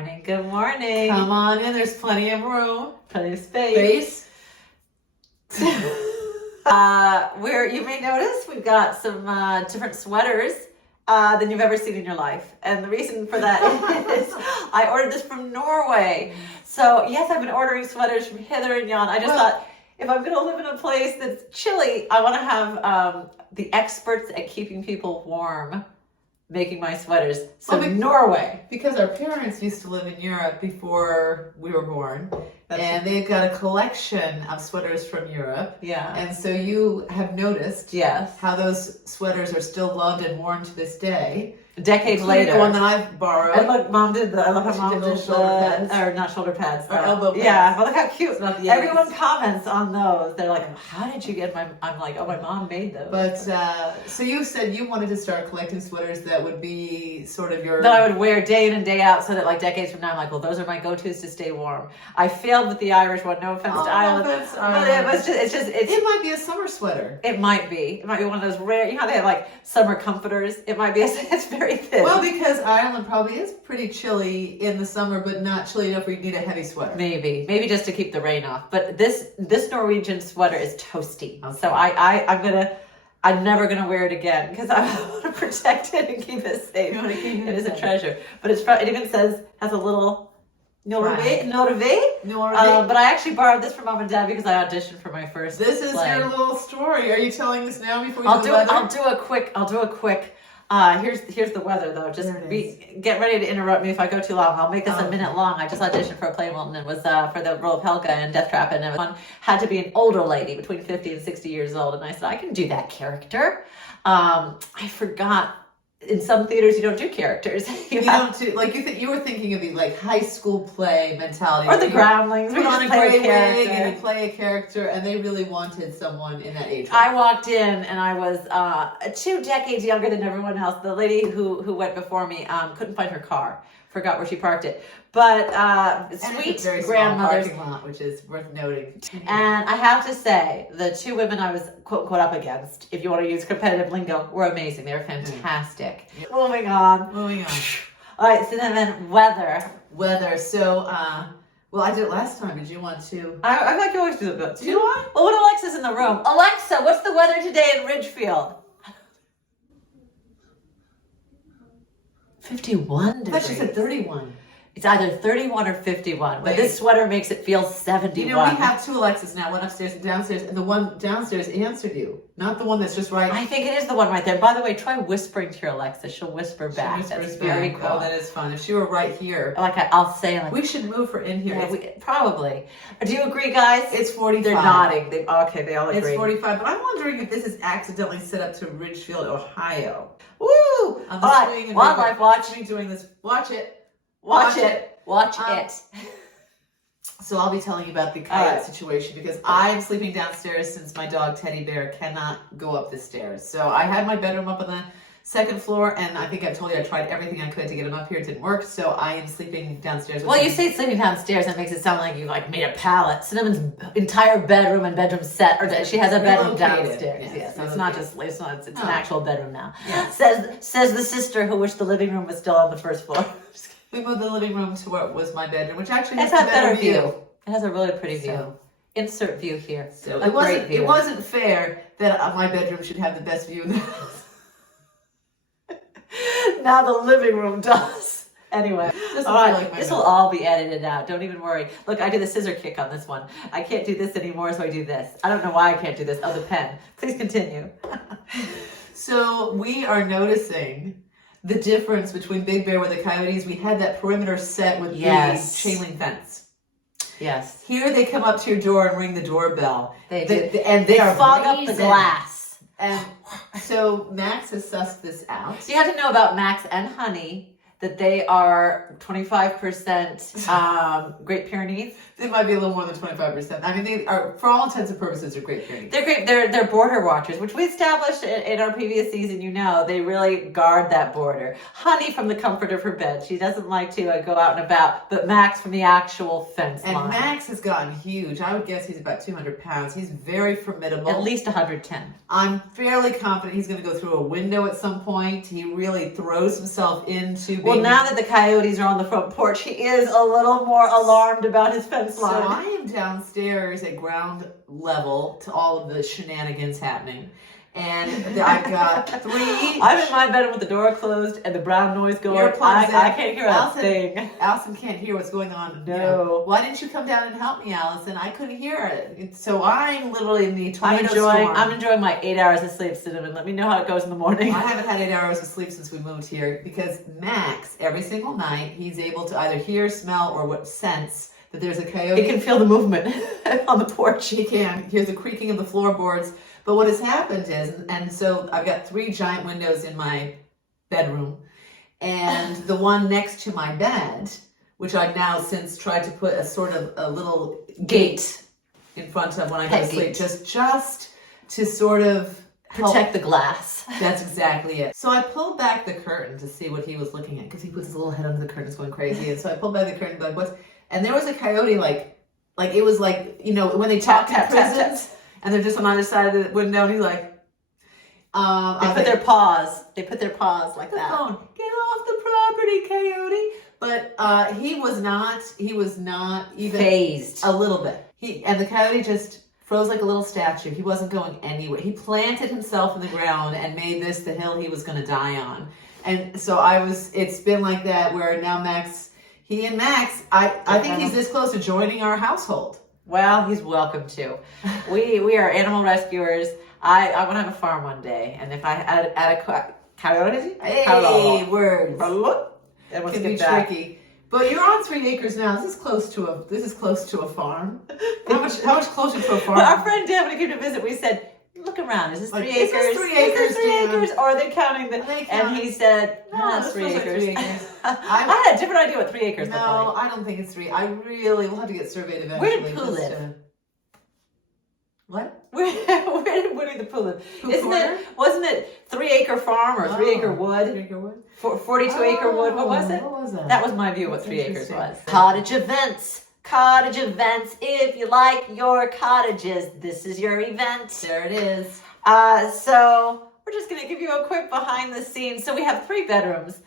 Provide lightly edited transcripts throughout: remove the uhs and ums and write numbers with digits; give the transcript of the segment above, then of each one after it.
morning. Good morning. Come on in. There's plenty of room. Plenty of space. You may notice we've got some different sweaters than you've ever seen in your life. And the reason for that is I ordered this from Norway. So yes, I've been ordering sweaters from hither and yon. I just thought, if I'm going to live in a place that's chilly, I want to have the experts at keeping people warm making my sweaters. So Norway. Because our parents used to live in Europe before we were born. And they've got a collection of sweaters from Europe. Yeah. And so you have noticed yes, how those sweaters are still loved and worn to this day. Decades later. The one that I've borrowed. And look, Mom did I love how Mom did shoulder pads. Or not shoulder pads. Or elbow pads. Yeah, well, look how cute. Everyone Yetis. comments on those. They're like, how did you get my, I'm like, oh, my mom made those. But, so you said you wanted to start collecting sweaters that would be sort of your... that I would wear day in and day out so that like decades from now, I'm like, well, those are my go-tos to stay warm. I failed with the Irish one, no offense to Ireland. But it was just, it might be a summer sweater. It might be. It might be one of those rare, you know how they have like summer comforters? It might be, it's very thin. Well, because Ireland probably is pretty chilly in the summer, but not chilly enough where you need a heavy sweater. Maybe just to keep the rain off. But this Norwegian sweater is toasty. Okay. So I'm never gonna wear it again because I want to protect it and keep it safe. You want to keep it is a treasure. But it even has a little Norway. But I actually borrowed this from Mom and Dad because I auditioned for my first. This is play. your little story. Are you telling this now before I'll do a quick. Here's the weather though. Just get ready to interrupt me if I go too long. I'll make this a minute long. I just auditioned for a play in Wilton. It was for the role of Helga in Death Trap, and everyone had to be an older lady between 50 and 60 years old. And I said, I can do that character. I forgot. In some theaters, you don't do characters. You were thinking of the like high school play mentality, or the Groundlings. Put on a gray wig and you play a character, and they really wanted someone in that age range. I walked in and I was 2 decades younger than everyone else. The lady who went before me couldn't find her car, forgot where she parked it. But sweet grandmother's parking lot, which is worth noting. And I have to say, the 2 women I was quote unquote up against, if you want to use competitive lingo, were amazing. They were fantastic. Moving on. All right, so then weather. So, well, I did it last time. Did you want to? I feel like you always do that. Do you want? Well, when Alexa's in the room, Alexa, what's the weather today in Ridgefield? 51 degrees. I thought she said 31. It's either 31 or 51, but this sweater makes it feel 71. You know, we have 2 Alexas now, one upstairs and downstairs, and the one downstairs answered you, not the one that's just right. I think it is the one right there. By the way, try whispering to your Alexa. She'll whisper back. That's very cool. Oh, that is fun. If she were right here. I'll say like... We should move her in here. Yeah, probably. Do you agree, guys? It's 45. They're nodding. They all agree. It's 45, but I'm wondering if this is accidentally set up to Ridgefield, Ohio. Woo! On the swing and wildlife watch. Me doing this. Watch it. Watch it. So I'll be telling you about the coyote situation because I'm sleeping downstairs since my dog Teddy Bear cannot go up the stairs. So I had my bedroom up on the 2nd floor, and I think I've told you I tried everything I could to get him up here. It didn't work, so I am sleeping downstairs. Well, you say sleeping downstairs, that makes it sound like you like made a pallet. Cinnamon's entire bedroom and bedroom set, or she has a bedroom downstairs. Yes, so it's not just it's an actual bedroom now. Yeah. Says the sister who wished the living room was still on the 1st floor. We moved the living room to what was my bedroom, which actually has a better view. It has a really pretty view. Insert view here. So it wasn't fair that my bedroom should have the best view in the house. Now the living room does. Anyway, this will all be edited out. Don't even worry. Look, I did the scissor kick on this one. I can't do this anymore, so I do this. I don't know why I can't do this. Oh, the pen. Please continue. So we are noticing the difference between Big Bear with the coyotes. We had that perimeter set with the chain link fence. Yes. Here they come up to your door and ring the doorbell. They do. And they are fog up the glass. And so Max has sussed this out. So you have to know about Max and Honey that they are 25% Great Pyrenees. They might be a little more than 25%. I mean, they are, for all intents and purposes, are Great Pyrenees. They're great. They're border watchers, which we established in our previous season. You know, they really guard that border. Honey from the comfort of her bed. She doesn't like to go out and about, but Max from the actual fence line. And Max has gotten huge. I would guess he's about 200 pounds. He's very formidable. At least 110. I'm fairly confident he's going to go through a window at some point. He really throws himself into sleeping. Well, now that the coyotes are on the front porch, he is a little more alarmed about his fence So line. I am downstairs at ground level to all of the shenanigans happening. And I've got 3. I'm in my bedroom with the door closed and the brown noise going. Earplugs in. I can't hear a thing. Allison can't hear what's going on. No. You know, why didn't you come down and help me, Allison? I couldn't hear it. So I'm literally in the tornado storm. I'm enjoying my 8 hours of sleep, Cinnamon. Let me know how it goes in the morning. I haven't had 8 hours of sleep since we moved here because Max, every single night, he's able to either hear, smell, or sense that there's a coyote. He can feel the movement on the porch. He can. Hears the creaking of the floorboards. But what has happened is, and so I've got 3 giant windows in my bedroom, and the one next to my bed, which I've now since tried to put a sort of a little gate in front of when I go to sleep, just to sort of protect the glass. That's exactly it. So I pulled back the curtain to see what he was looking at, because he puts his little head under the curtain, it's going crazy. And so I pulled back the curtain, like, what's? And there was a coyote, like it was like, you know, when they talk in prisons. And they're just on either side of the window, and he's like, they put their paws. They put their paws like that. Phone. Get off the property, coyote. But he was not even phased a little bit. And the coyote just froze like a little statue. He wasn't going anywhere. He planted himself in the ground and made this the hill he was going to die on. And so it's been like that where now Max, I think he's this close to joining our household. Well, he's welcome to. We are animal rescuers. I want to have a farm one day, and if I add a coyote, hey, words, it can be tricky. But you're on 3 acres now. This is close to a farm. How much closer to a farm? Well, our friend Dan, when he came to visit, we said, "Look around. Is this 3 acres? Is this 3 acres? Is this 3 acres? Or are they counting the?" And he said, "No, it's 3 acres." Like 3 acres. I had a different idea what 3 acres looked like. No, I don't think it's 3. We'll have to get surveyed eventually. Where did Pooh live? What? Where did Winnie the Pooh live? Wasn't it 3 acre farm or 3 acre wood? 3 acre wood? 42 acre wood. What was it? What was that? That was my view of what 3 acres was. Cottage events. Cottage events. If you like your cottages, this is your event. There it is. So we're just going to give you a quick behind the scenes. So we have 3 bedrooms.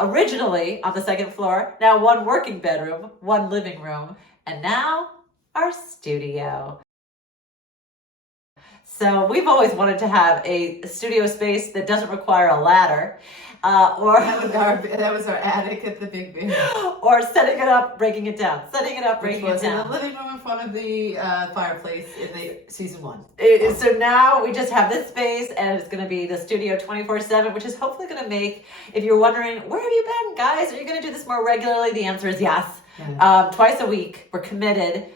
Originally on the 2nd floor, now 1 working bedroom, 1 living room, and now our studio. So we've always wanted to have a studio space that doesn't require a ladder, or that was our attic at the Big Bear, or setting it up, breaking it down, setting it up, breaking it down. In the living room in front of the fireplace in the season 1. So now we just have this space, and it's going to be the studio 24/7, which is hopefully going to make. If you're wondering, where have you been, guys? Are you going to do this more regularly? The answer is yes. Yeah. Twice a week. We're committed.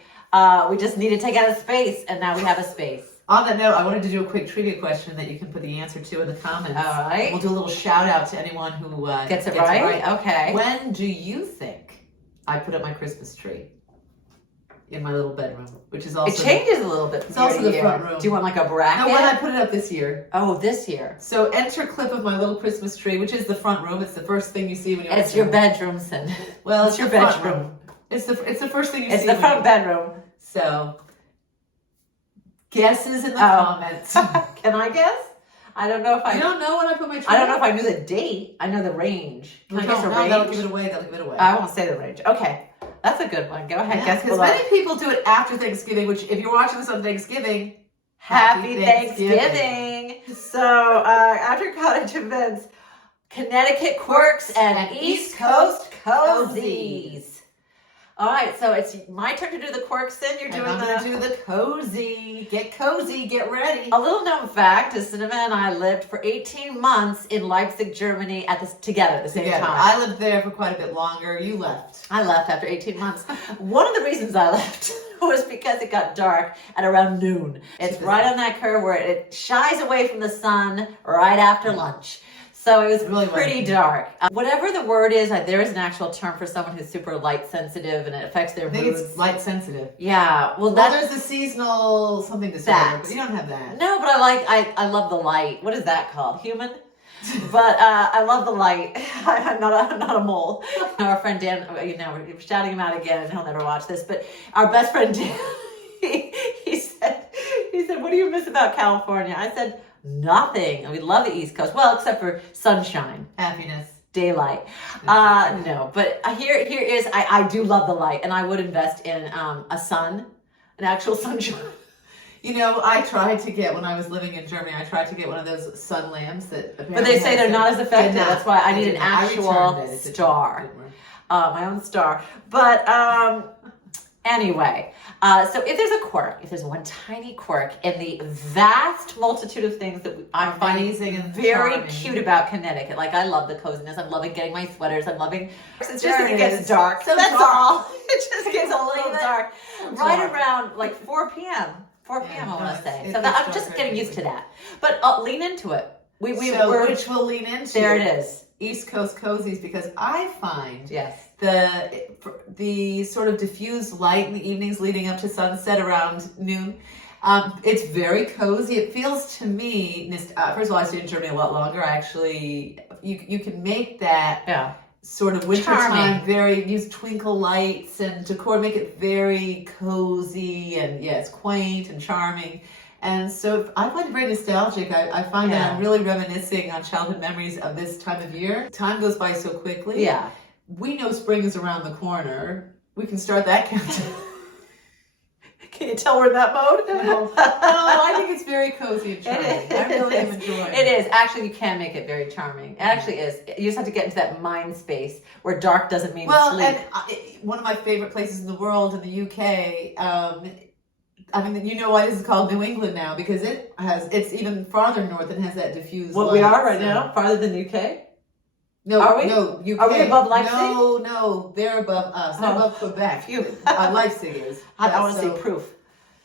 We just need to take out a space, and now we have a space. On that note, I wanted to do a quick trivia question that you can put the answer to in the comments. All right. We'll do a little shout out to anyone who gets it right. Okay. When do you think I put up my Christmas tree in my little bedroom, which is also it changes a little bit. It's also the front room. Do you want like a bracket? No, when I put it up this year. Oh, this year. So enter clip of my little Christmas tree, which is the front room. It's the first thing you see when you. It's your bedroom, Sin. Well, it's your bedroom. It's the first thing you see. It's the front bedroom. So. Guesses in the comments. Can I guess? I don't know if I. You don't know when I put my tree. I don't know if I knew the date. I know the range. Can I guess a range? That'll give it away. I won't say the range. Okay, that's a good one. Go ahead, guess because below. many people do it after Thanksgiving. Which, if you're watching this on Thanksgiving, Happy Thanksgiving. So after cottage events, Connecticut quirks and East Coast cozies. All right, so it's my turn to do the quirks. Then you're doing I'm going to do the cozy. Get cozy, get ready. A little known fact is Cinema and I lived for 18 months in Leipzig, Germany together at the same time. I lived there for quite a bit longer. You left. I left after 18 months. One of the reasons I left was because it got dark at around noon. It's right on that curve where it shies away from the sun right after lunch. So it was really pretty dark. Whatever the word is, there is an actual term for someone who's super light sensitive and it affects their moods. I think it's light sensitive. Yeah. Well, there's the seasonal something disorder, but you don't have that. No, but I love the light. What is that called? Human? But I love the light. I'm not a mole. Our friend Dan, we're shouting him out again, and he'll never watch this. But our best friend Dan, he said, "What do you miss about California?" I said, "Nothing. And we love the East Coast. Well, except for sunshine, happiness." daylight. No, but here is, I do love the light, and I would invest in an actual sunshine. You know, I tried to get, when I was living in Germany, I tried to get one of those sun lamps that apparently. But they say they're not as effective. That's why I need an actual star. My own star. But anyway, so if there's a quirk, if there's one tiny quirk in the vast multitude of things that I'm finding and very charming. Cute about Connecticut, like I love the coziness, I'm loving getting my sweaters, I'm loving, it's just There that it it gets is. dark. So That's dark. all. It just gets a little dark. Right dark. around like 4 p.m. 4 p.m. Yeah, I want to say. it So gets I'm just dark getting very used to quickly. that. But lean into it. Which we'll lean into. There it is. East Coast cozies, because I find Yes. the sort of diffused light in the evenings leading up to sunset around noon. It's very cozy. It feels to me, first of all, I stayed in Germany a lot longer. Actually, you can make that sort of wintertime, use twinkle lights and decor, make it very cozy, and it's quaint and charming. And so I find it very nostalgic. I find that I'm really reminiscing on childhood memories of this time of year. Time goes by so quickly. Yeah. We know spring is around the corner. We can start that countdown. Can you tell we're in that mode? No, I think it's very cozy and charming. I really am enjoying it. It is. Actually, you can make it very charming. It actually is. You just have to get into that mind space where dark doesn't mean sleep. And one of my favorite places in the world, in the UK, I mean, you know why this is called New England now, because it's even farther north and has that diffused light. We are right now, farther than the UK? No, Are we? No, UK. Are we above Leipzig? No, they're above us. They're above Quebec. Leipzig is. I want to see proof.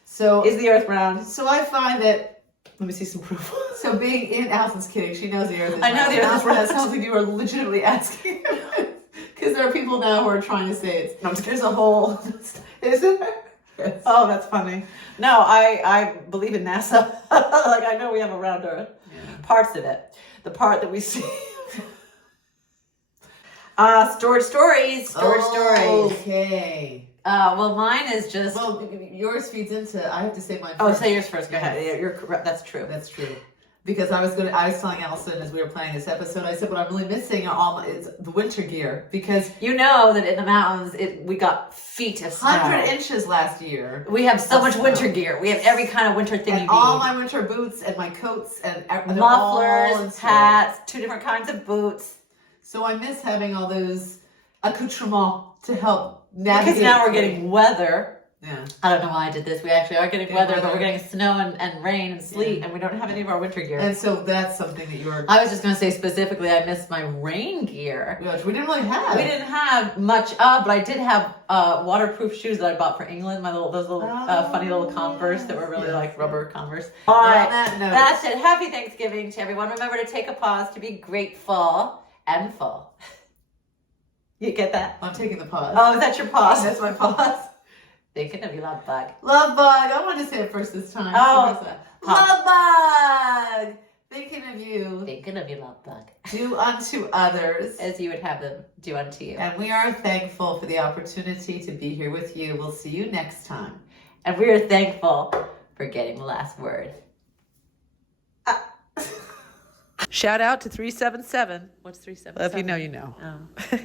So is the earth round? So I find that. Let me see some proof. So being in, Allison's kidding. She knows the earth is round. I know the earth is round. That's something you are legitimately asking. Because there are people now who are trying to say it's. No, there's a hole. Is there? Yes. Oh, that's funny. No, I believe in NASA. Like, I know we have a round earth. Yeah. Parts of it. The part that we see. Storage stories. Okay. Well, mine is just. Well, yours feeds into. I have to say mine first. Oh, say yours first. Go ahead. Yeah, you're correct. That's true. That's true. Because I was telling Allison as we were planning this episode, I said what I'm really missing is the winter gear, because you know that in the mountains we got feet of snow. 100 inches last year. We have so much winter gear. We have every kind of winter thing. And all my winter boots and my coats and mufflers, hats, 2 different kinds of boots. So I miss having all those accoutrements to help navigate. Because now we're getting weather. Yeah. I don't know why I did this. We actually are getting weather, but we're getting snow and rain and sleet, and we don't have any of our winter gear. And so that's something that you're. I was just going to say specifically, I missed my rain gear. Which we didn't really have. We didn't have much of, but I did have waterproof shoes that I bought for England. Those little funny little Converse that were really like rubber Converse. All right, that's it. Happy Thanksgiving to everyone. Remember to take a pause to be grateful and full. You get that? I'm taking the pause. Oh, is that your pause? That's my pause. Thinking of you, love bug. Love bug. I wanted to say it first this time. Oh, love bug. Thinking of you. Thinking of you, love bug. Do unto others as you would have them do unto you. And we are thankful for the opportunity to be here with you. We'll see you next time. And we are thankful for getting the last word. Shout out to 377. What's 377? Well, if you know, you know. Oh.